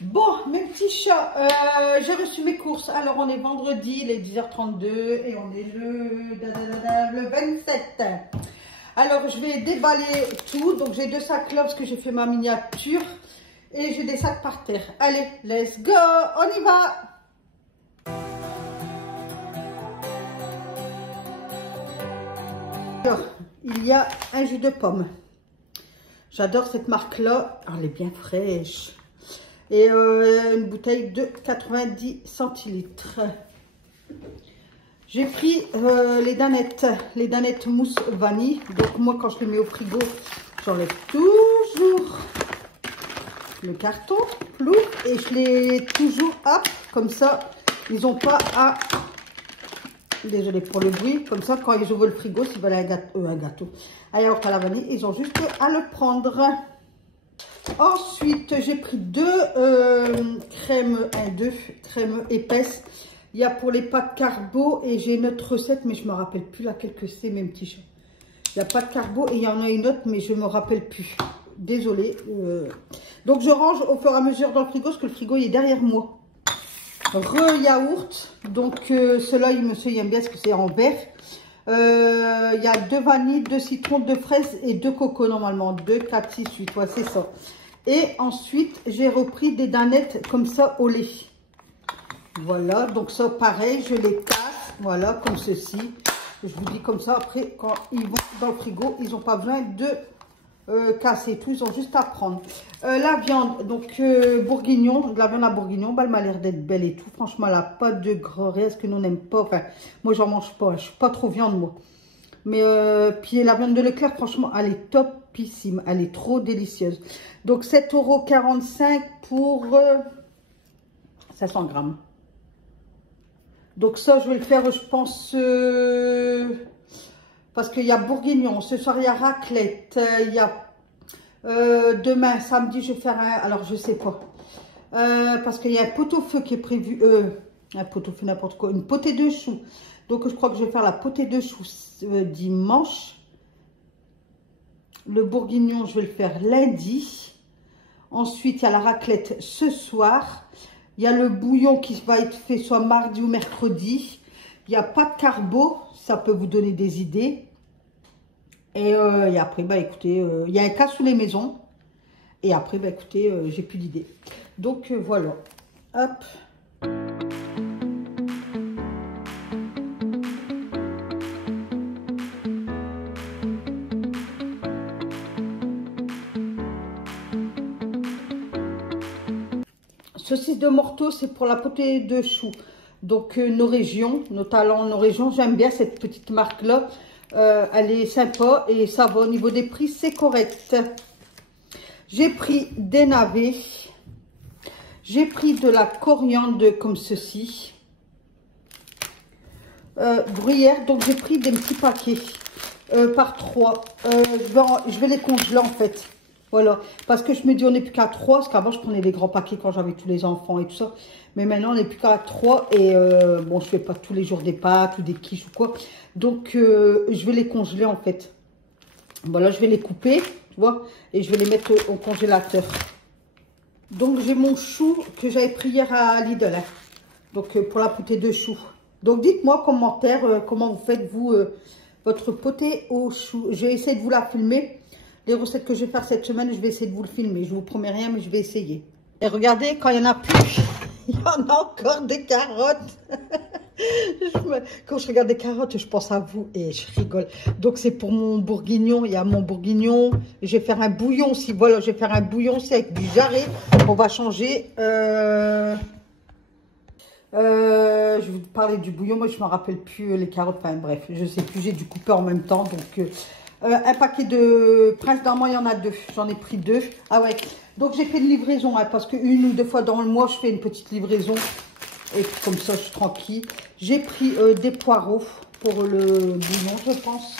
Bon, mes petits chats, j'ai reçu mes courses. Alors, on est vendredi, il est 10h32 et on est le 27. Alors, je vais déballer tout. Donc, j'ai 2 sacs là parce que j'ai fait ma miniature. Et j'ai des sacs par terre. Allez, let's go, on y va. Alors, il y a un jus de pomme. J'adore cette marque-là. Elle est bien fraîche. Et une bouteille de 90 centilitres. J'ai pris les danettes mousse vanille. Donc moi, quand je les mets au frigo, j'enlève toujours le carton, plou, et je les toujours hop, comme ça, ils n'ont pas à... Désolée pour le bruit, comme ça, quand ils ouvrent le frigo, s'ils veulent un gâteau, un yaourt à la vanille, ils ont juste à le prendre. Ensuite, j'ai pris 2 crèmes épaisses. Il y a pour les pâtes carbo et j'ai une autre recette, mais je ne me rappelle plus laquelle que c'est, mes petits chats. Il y a pas de carbo et il y en a une autre, mais je ne me rappelle plus. Désolée. Donc, je range au fur et à mesure dans le frigo, parce que le frigo il est derrière moi. Yaourt. Donc, ceux-là, monsieur, il aime bien parce que c'est en verre. Il y a 2 vanilles, 2 citrons, 2 fraises et 2 cocos normalement. 2, 4, 6, 8, ouais, c'est ça. Et ensuite, j'ai repris des danettes comme ça au lait. Voilà, donc ça pareil, je les casse, voilà, comme ceci. Je vous dis comme ça, après, quand ils vont dans le frigo, ils n'ont pas besoin de casser tout, ils ont juste à prendre. La viande, donc bourguignon, de la viande à bourguignon, bah, elle m'a l'air d'être belle et tout. Franchement, elle n'a pas de gras reste que nous n'aime pas. Enfin, moi, j'en mange pas, je suis pas trop viande, moi. Mais puis la viande de Leclerc, franchement, elle est topissime, elle est trop délicieuse. Donc 7,45 € pour 500 grammes. Donc ça, je vais le faire, je pense, parce qu'il y a bourguignon, ce soir il y a raclette, il y a demain, samedi, je vais faire un, alors je sais pas, parce qu'il y a un pot-au-feu qui est prévu, un pot-au-feu n'importe quoi, une potée de choux. Donc je crois que je vais faire la potée de choux dimanche. Le bourguignon, je vais le faire lundi. Ensuite, il y a la raclette ce soir. Il y a le bouillon qui va être fait soit mardi ou mercredi. Il n'y a pas de carbo, ça peut vous donner des idées. Et après, bah écoutez, il y a un cas sous les maisons. Et après, bah écoutez, j'ai plus d'idées. Donc voilà. Hop. Saucisse de morteau, c'est pour la potée de choux. Donc, nos régions, nos talents, nos régions, j'aime bien cette petite marque-là. Elle est sympa et ça va au niveau des prix, c'est correct. J'ai pris des navets. J'ai pris de la coriandre comme ceci. Gruyère, donc j'ai pris des petits paquets par 3. Je vais les congeler en fait. Voilà, parce que je me dis on n'est plus qu'à 3, parce qu'avant je prenais les grands paquets quand j'avais tous les enfants et tout ça. Mais maintenant on n'est plus qu'à 3 et bon je fais pas tous les jours des pâtes ou des quiches ou quoi. Donc je vais les congeler en fait. Voilà, je vais les couper, tu vois, et je vais les mettre au congélateur. Donc j'ai mon chou que j'avais pris hier à Lidl, hein. Donc pour la potée de chou. Donc dites-moi en commentaire comment vous faites vous votre potée au chou. Je vais essayer de vous la filmer. Les recettes que je vais faire cette semaine, je vais essayer de vous le filmer. Je vous promets rien, mais je vais essayer. Et regardez, quand il n'y en a plus, il y en a encore des carottes. Quand je regarde des carottes, je pense à vous et je rigole. Donc, c'est pour mon bourguignon. Il y a mon bourguignon. Je vais faire un bouillon aussi. Voilà, je vais faire un bouillon aussi avec du jarret. On va changer. Je vais vous parler du bouillon. Moi, je ne me rappelle plus les carottes. Enfin, bref, je ne sais plus. J'ai dû couper en même temps. Donc... un paquet de Prince Normand, il y en a 2. J'en ai pris 2. Ah ouais. Donc j'ai fait une livraison, hein, parce que 1 ou 2 fois dans le mois, je fais une petite livraison. Et comme ça, je suis tranquille. J'ai pris des poireaux pour le bouillon, je pense.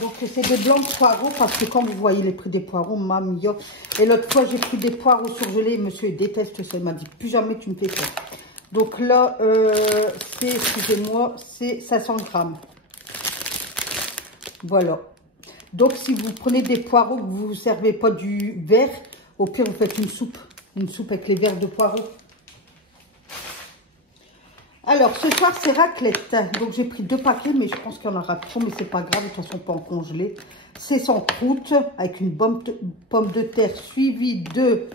Donc c'est des blancs de poireaux, parce que quand vous voyez les prix des poireaux, mamie. Et l'autre fois, j'ai pris des poireaux surgelés. Monsieur, il déteste ça. Il m'a dit, plus jamais tu me fais ça. Donc là, c'est, excusez-moi, c'est 500 grammes. Voilà. Donc, si vous prenez des poireaux que vous ne servez pas du vert, au pire, vous faites une soupe. Une soupe avec les verres de poireaux. Alors, ce soir, c'est raclette. Donc, j'ai pris 2 paquets, mais je pense qu'il y en aura trop, mais c'est pas grave, de toute façon, pas en congelé. C'est sans croûte, avec une pomme de terre suivie de...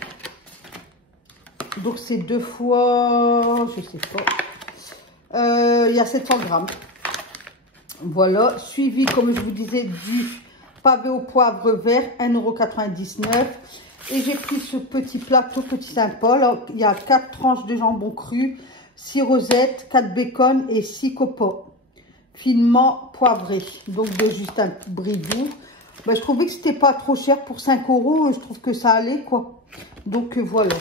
Donc, c'est 2 fois... Je sais pas. Il y a 700 grammes. Voilà. Suivi, comme je vous disais, du pavé au poivre vert, 1,99 €. Et j'ai pris ce petit plateau, petit sympa. Là, il y a 4 tranches de jambon cru, 6 rosettes, 4 bacon et 6 copeaux finement poivrés. Donc de juste un bridou. Ben, je trouvais que c'était pas trop cher pour 5 €. Je trouve que ça allait quoi. Donc voilà.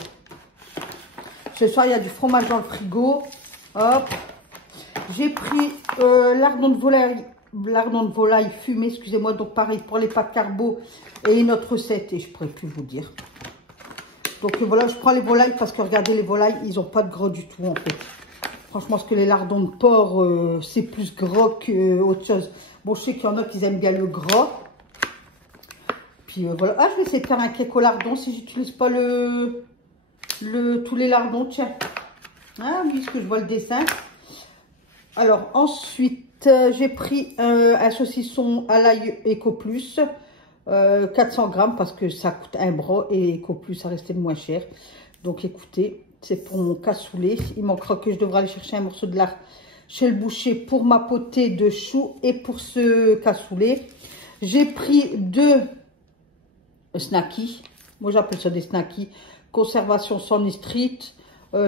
Ce soir, il y a du fromage dans le frigo. Hop. J'ai pris lardon de volaille fumé, excusez-moi. Donc pareil pour les pâtes carbo et une autre recette. Et je pourrais plus vous dire. Donc voilà, je prends les volailles parce que regardez, les volailles, ils n'ont pas de gras du tout en fait. Franchement, parce que les lardons de porc, c'est plus gras qu'autre chose. Bon, je sais qu'il y en a qui aiment bien le gras. Puis voilà. Ah, je vais essayer de faire un cake au lardon si j'utilise pas tous les lardons. Tiens. Ah oui, parce que je vois le dessin. Alors, ensuite, j'ai pris un saucisson à l'ail Eco Plus. 400 grammes parce que ça coûte un bras et Eco Plus, ça restait le moins cher. Donc, écoutez, c'est pour mon cassoulet. Il manquera que je devrais aller chercher un morceau de lard chez le boucher pour ma potée de choux et pour ce cassoulet. J'ai pris 2 snackies. Moi, j'appelle ça des snackies. Conservation sans nitrite.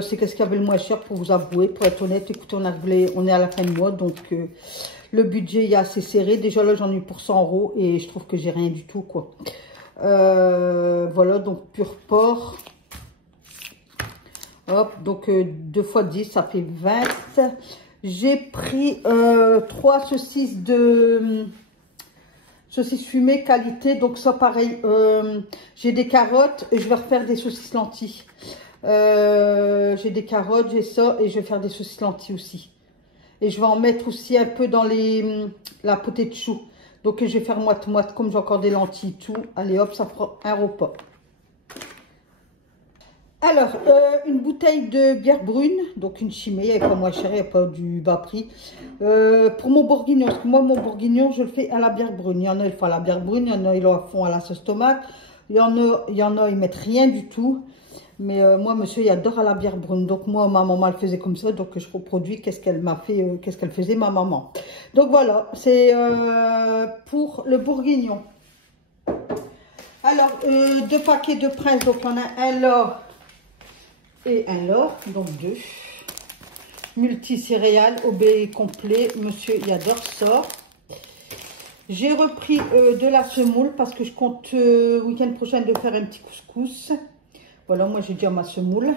C'est qu'est-ce qu'il y avait le moins cher pour vous avouer. Pour être honnête, écoutez, on est à la fin de mois. Donc, le budget est assez serré. Déjà, là, j'en ai eu pour 100 € et je trouve que j'ai rien du tout, quoi. Voilà, donc pur porc. Hop, donc 2 fois 10, ça fait 20. J'ai pris 3 saucisses saucisses fumées qualité. Donc ça, pareil, j'ai des carottes et je vais refaire des saucisses lentilles. J'ai des carottes, j'ai ça et je vais faire des saucisses lentilles aussi. Et je vais en mettre aussi un peu dans la potée de choux. Donc je vais faire moite-moite comme j'ai encore des lentilles tout. Allez hop, ça fera un repas. Alors, une bouteille de bière brune, donc une chimée, elle n'est pas moins chère, il n'y a pas du bas prix. Pour mon bourguignon, parce que moi, mon bourguignon, je le fais à la bière brune. Il y en a, ils font à la bière brune, il y en a, ils le font à la sauce tomate. Il y en a, ils mettent rien du tout. Mais moi, monsieur, il adore à la bière brune. Donc, moi, ma maman, elle faisait comme ça. Donc, je reproduis qu'est-ce qu'elle m'a fait, qu'est-ce qu'elle faisait, ma maman. Donc, voilà, c'est pour le bourguignon. Alors, 2 paquets de Prince. Donc, on a un là et un là. Donc, 2. Multicéréales, obé complet. Monsieur, il adore ça. J'ai repris de la semoule parce que je compte week-end prochain de faire un petit couscous. Voilà, moi j'ai déjà ma semoule.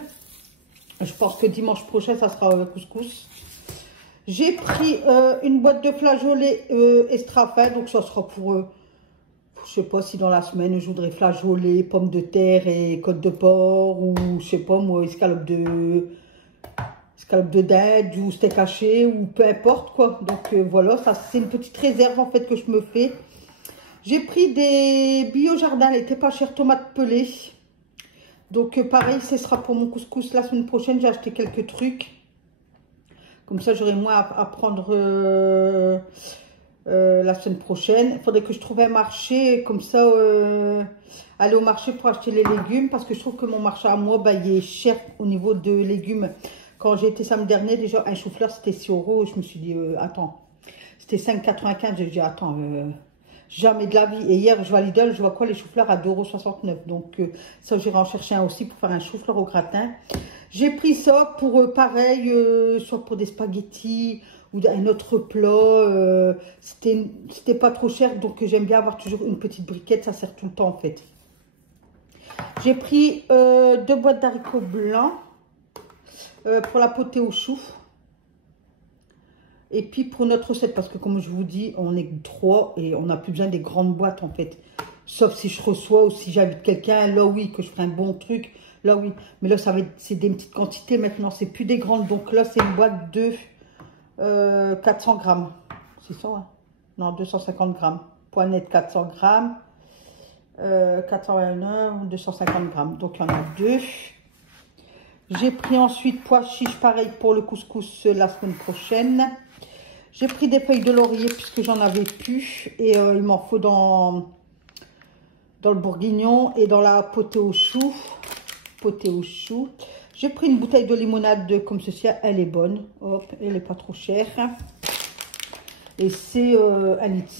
Je pense que dimanche prochain, ça sera couscous. J'ai pris une boîte de flageolets extra fin. Donc ça sera pour, je sais pas si dans la semaine, je voudrais flageolets, pommes de terre et côte de porc. Ou je sais pas moi, escalope de dinde ou steak haché ou peu importe quoi. Donc voilà, ça c'est une petite réserve en fait que je me fais. J'ai pris des bio-jardin, elle était pas chère, tomates pelées. Donc pareil, ce sera pour mon couscous la semaine prochaine. J'ai acheté quelques trucs. Comme ça, j'aurai moins à prendre la semaine prochaine. Il faudrait que je trouve un marché. Comme ça, aller au marché pour acheter les légumes. Parce que je trouve que mon marché à moi, bah, il est cher au niveau de légumes. Quand j'ai été samedi dernier, déjà, un chou-fleur, c'était 6 €. Je me suis dit, attends, c'était 5,95 €. J'ai dit, attends... jamais de la vie. Et hier, je vois Lidl, je vois quoi, les choux-fleurs à 2,69 €. Donc, ça, j'irai en chercher un aussi pour faire un chou-fleur au gratin. J'ai pris ça pour, pareil, soit pour des spaghettis ou un autre plat. C'était pas trop cher, donc j'aime bien avoir toujours une petite briquette. Ça sert tout le temps, en fait. J'ai pris 2 boîtes d'haricots blancs pour la potée au chou. Et puis pour notre recette, parce que comme je vous dis, on est 3 et on n'a plus besoin des grandes boîtes en fait. Sauf si je reçois ou si j'invite quelqu'un, là oui, que je ferai un bon truc, là oui. Mais là, c'est des petites quantités maintenant, c'est plus des grandes. Donc là, c'est une boîte de 400 grammes. C'est ça, hein? Non, 250 grammes. Point net 400 grammes. 421, 250 grammes. Donc il y en a 2. J'ai pris ensuite pois chiches, pareil pour le couscous la semaine prochaine. J'ai pris des feuilles de laurier puisque j'en avais plus. Et il m'en faut dans le bourguignon et dans la potée au chou. Potée au chou. J'ai pris une bouteille de limonade comme ceci. Elle est bonne. Hop, elle n'est pas trop chère. Et c'est 1,5 litre.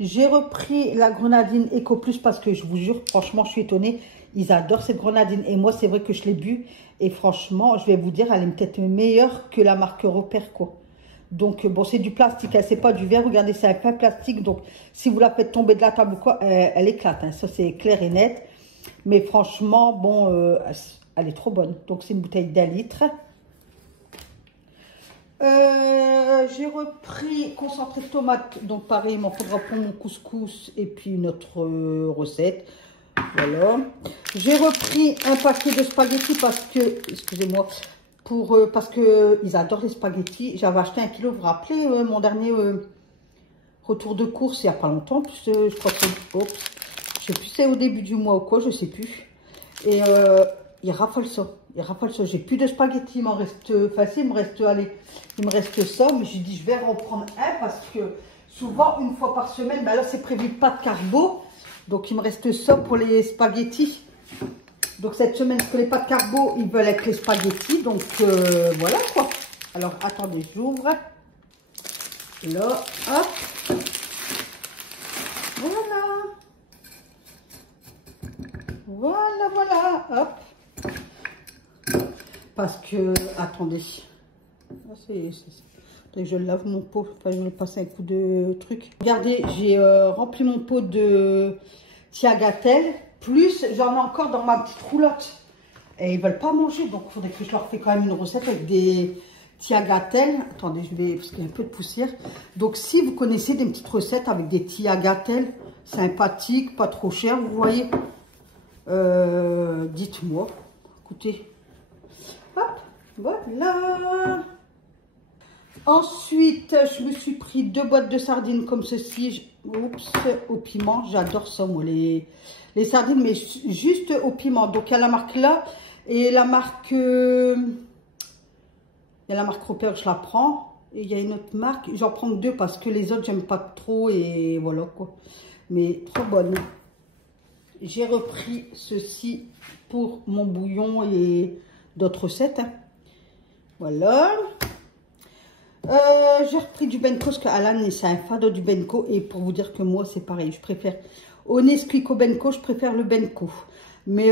J'ai repris la grenadine Eco Plus parce que je vous jure, franchement, je suis étonnée. Ils adorent cette grenadine. Et moi, c'est vrai que je l'ai bu. Et franchement, je vais vous dire, elle est peut-être meilleure que la marque Repère, quoi. Donc, bon, c'est du plastique, hein, c'est pas du verre. Regardez, c'est un fin plastique. Donc, si vous la faites tomber de la table ou quoi, elle éclate. Hein, ça, c'est clair et net. Mais franchement, bon, elle est trop bonne. Donc, c'est une bouteille d'1 litre. J'ai repris concentré de tomate. Donc, pareil, il m'en faudra pour mon couscous et puis une autre recette. Voilà. J'ai repris un paquet de spaghettis parce que, excusez-moi, parce que ils adorent les spaghettis. J'avais acheté 1 kilo, vous vous rappelez, mon dernier retour de course il n'y a pas longtemps. Plus, je crois que je sais plus si c'est au début du mois ou quoi, je sais plus. Et ils raffolent ça. Ils raffolent ça. J'ai plus de spaghettis, il m'en reste, enfin si, il me reste, allez, il me reste ça. Mais j'ai dit, je vais en prendre un parce que souvent, une fois par semaine, ben là c'est prévu pas de carbo. Donc il me reste ça pour les spaghettis. Donc cette semaine, pour les pâtes carbo, ils veulent avec les spaghettis. Donc voilà quoi. Alors attendez, j'ouvre. Là, hop. Voilà. Voilà, voilà. Hop. Parce que, attendez. Je lave mon pot. Enfin, je vais passer un coup de truc. Regardez, j'ai rempli mon pot de Tiagatelle. Plus, j'en ai encore dans ma petite roulotte. Et ils veulent pas manger. Donc, il faudrait que je leur fasse quand même une recette avec des Tiagatelle. Attendez, je vais, parce qu'il y a un peu de poussière. Donc, si vous connaissez des petites recettes avec des Tiagatelle sympathiques, pas trop chères, vous voyez, dites-moi. Écoutez. Hop, voilà. Ensuite, je me suis pris 2 boîtes de sardines comme ceci. Oups, au piment. J'adore ça, moi, les sardines, mais juste au piment. Donc, il y a la marque là. Et la marque... il y a la marque Repère, je la prends. Et il y a une autre marque. J'en prends que 2 parce que les autres, j'aime pas trop. Et voilà, quoi. Mais trop bonne. J'ai repris ceci pour mon bouillon et d'autres recettes. Hein. Voilà. J'ai repris du Benko parce qu'Alan c'est un fado du Benko et pour vous dire que moi c'est pareil, je préfère au Nesquik au Benko, je préfère le Benko. Mais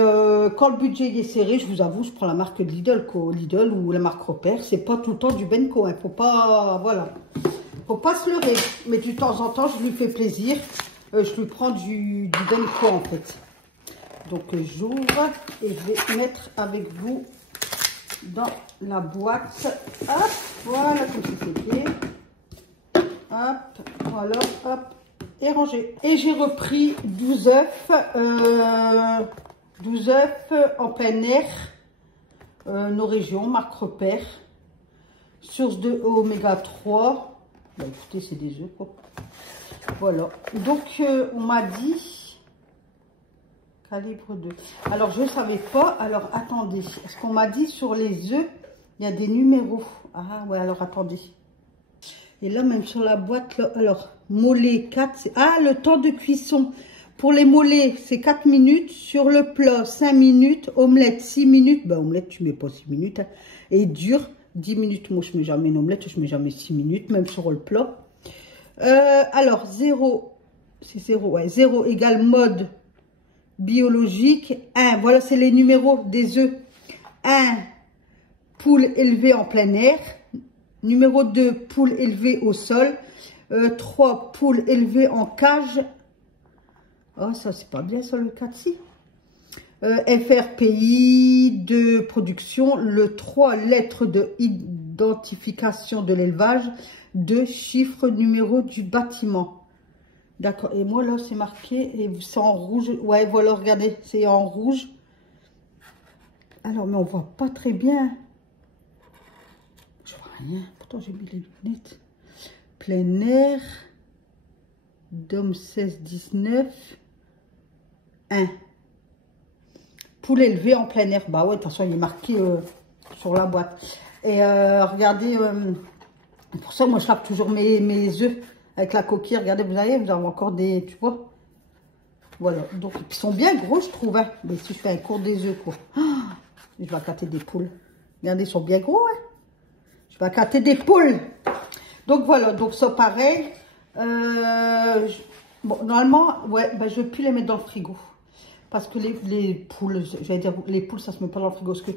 quand le budget est serré, je vous avoue, je prends la marque de Lidl, quoi, Lidl ou la marque Repère. C'est pas tout le temps du Benko, hein, faut pas, voilà, faut pas se leurrer. Mais de temps en temps, je lui fais plaisir, je lui prends du Benko en fait. Donc j'ouvre et je vais mettre avec vous dans la boîte. Hop, voilà comme c'est fait. Hop, voilà, hop, et rangé. Et j'ai repris 12 œufs, 12 œufs en plein air, nos régions, marque Repère, source de oméga 3. Bah, écoutez, c'est des œufs quoi. Voilà, donc on m'a dit calibre 2. Alors, je ne savais pas. Alors, attendez. Est-ce qu'on m'a dit sur les œufs, il y a des numéros? Ah, ouais, alors, attendez. Et là, même sur la boîte, là, alors, mollet 4. Ah, le temps de cuisson. Pour les mollets, c'est 4 minutes. Sur le plat, 5 minutes. Omelette, 6 minutes. Ben, omelette, tu mets pas 6 minutes. Hein. Et dur, 10 minutes. Moi, je mets jamais une omelette. Je mets jamais 6 minutes, même sur le plat. Alors, 0. C'est 0, ouais. 0 égale mode biologique. 1, voilà, c'est les numéros des œufs. 1, poule élevée en plein air. Numéro 2, poule élevée au sol. 3, poule élevée en cage. Oh, ça, c'est pas bien, ça, le 4-ci. FRPI de production. Le 3, lettres de identification de l'élevage. 2, chiffre numéro du bâtiment. D'accord, et moi là c'est marqué, et c'est en rouge, ouais voilà, regardez, c'est en rouge. Alors, mais on voit pas très bien. Je vois rien, pourtant j'ai mis les lunettes. Plein air, DOM 16-19, 1. Poule élevé en plein air. Bah ouais, de toute façon, il est marqué sur la boîte. Et regardez, pour ça, moi, je lave toujours mes œufs avec la coquille. Regardez, vous avez encore des, tu vois. Voilà, donc ils sont bien gros, je trouve. Hein. Mais si je fais un cours des œufs, quoi. Je vais accater des poules. Regardez, ils sont bien gros. Hein. Je vais accater des poules. Donc voilà, donc ça pareil. Bon, normalement, ouais, ben, je ne vais plus les mettre dans le frigo. Parce que les poules, j'allais dire, les poules, ça ne se met pas dans le frigo. Parce que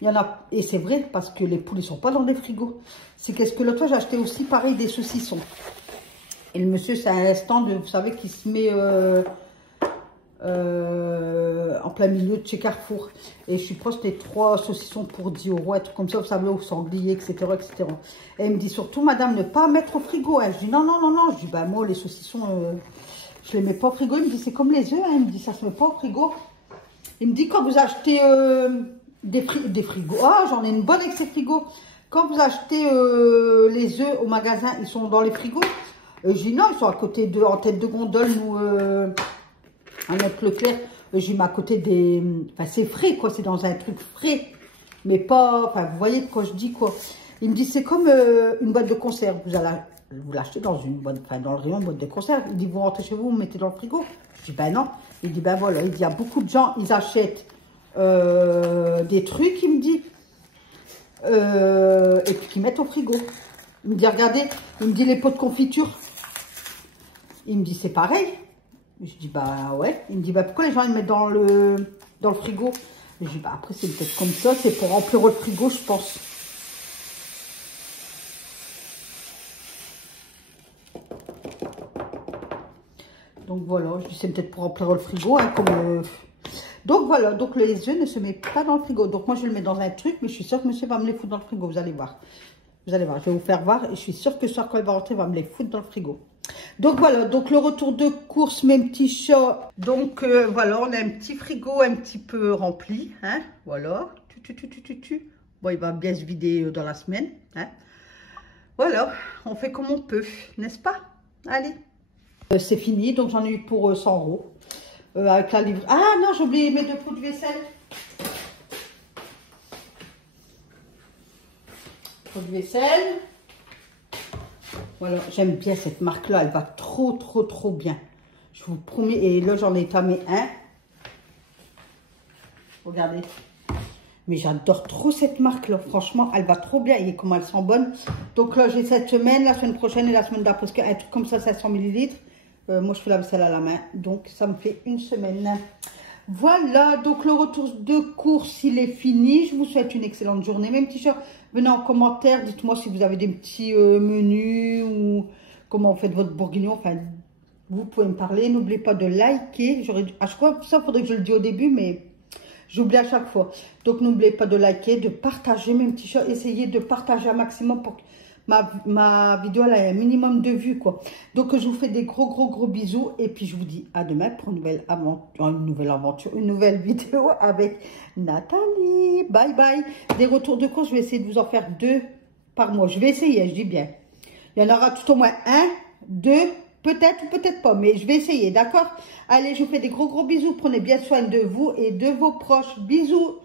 il y en a, et c'est vrai, parce que les poules, ils ne sont pas dans les frigos. C'est qu'est-ce que l'autre fois, j'ai acheté aussi, pareil, des saucissons. Et le monsieur, c'est un stand, vous savez, qui se met en plein milieu de chez Carrefour. Et je suis proche des 3 saucissons pour 10 €, un truc comme ça, vous savez, au sanglier, etc., etc. Et elle me dit surtout, madame, ne pas mettre au frigo. Hein. Je dis non, non, non, non. Je dis, ben moi, les saucissons, je les mets pas au frigo. Il me dit, c'est comme les œufs. Hein. Il me dit, ça se met pas au frigo. Il me dit, quand vous achetez des frigos, ah, j'en ai une bonne avec ces frigos. Quand vous achetez les œufs au magasin, ils sont dans les frigos. Je dis non, ils sont à côté de, en tête de gondole, nous, à notre Leclerc. J'ai mis à côté des... Enfin, c'est frais, quoi. C'est dans un truc frais. Mais pas... Enfin, vous voyez de quoi je dis, quoi. Il me dit, c'est comme une boîte de conserve. Vous l'achetez dans une boîte... Enfin, dans le rayon boîte de conserve. Il dit, vous rentrez chez vous, vous mettez dans le frigo. Je dis, ben non. Il dit, ben voilà. Il dit, il y a beaucoup de gens, ils achètent des trucs, il me dit. Et puis qu'ils mettent au frigo. Il me dit, regardez. Il me dit, les pots de confiture. Il me dit, c'est pareil. Je dis, bah ouais. Il me dit, bah pourquoi les gens ils mettent dans le frigo? Je dis, bah après, c'est peut-être comme ça. C'est pour remplir le frigo, je pense. Donc voilà, je dis, c'est peut-être pour remplir le frigo. Hein, comme, Donc voilà, donc les œufs ne se mettent pas dans le frigo. Donc moi, je le mets dans un truc, mais je suis sûre que monsieur va me les foutre dans le frigo. Vous allez voir. Vous allez voir, je vais vous faire voir. Et je suis sûre que ce soir, quand il va rentrer, il va me les foutre dans le frigo. Donc voilà, donc le retour de course, mes petits chats. Donc voilà, on a un petit frigo un petit peu rempli. Hein, voilà. Bon, il va bien se vider dans la semaine. Hein. Voilà, on fait comme on peut, n'est-ce pas? Allez. C'est fini, donc j'en ai eu pour 100 €. Avec la livre. Ah non, j'ai oublié mes 2 pots de vaisselle. Pot de vaisselle. Voilà, j'aime bien cette marque-là. Elle va trop, trop, trop bien. Je vous promets. Et là, j'en ai tamé un. Regardez. Mais j'adore trop cette marque-là. Franchement, elle va trop bien. Et comment elle sent bonne. Donc là, j'ai cette semaine, la semaine prochaine et la semaine d'après. Parce qu'un truc comme ça, 500 ml. Moi, je fais la vaisselle à la main. Donc, ça me fait une semaine. Voilà, donc le retour de course, il est fini. Je vous souhaite une excellente journée. Mes petits chers, venez en commentaire. Dites-moi si vous avez des petits menus ou comment vous faites votre bourguignon. Enfin, vous pouvez me parler. N'oubliez pas de liker. À chaque fois, ça, il faudrait que je le dise au début, mais j'oublie à chaque fois. Donc, n'oubliez pas de liker, de partager, mes petits chers. Essayez de partager un maximum pour que ma vidéo elle a un minimum de vues, quoi. Donc, je vous fais des gros bisous. Et puis, je vous dis à demain pour une nouvelle aventure, une nouvelle vidéo avec Nathalie. Bye bye. Des retours de course, je vais essayer de vous en faire 2 par mois. Je vais essayer, je dis bien. Il y en aura tout au moins 1, 2, peut-être ou peut-être pas. Mais je vais essayer, d'accord? Allez, je vous fais des gros bisous. Prenez bien soin de vous et de vos proches. Bisous.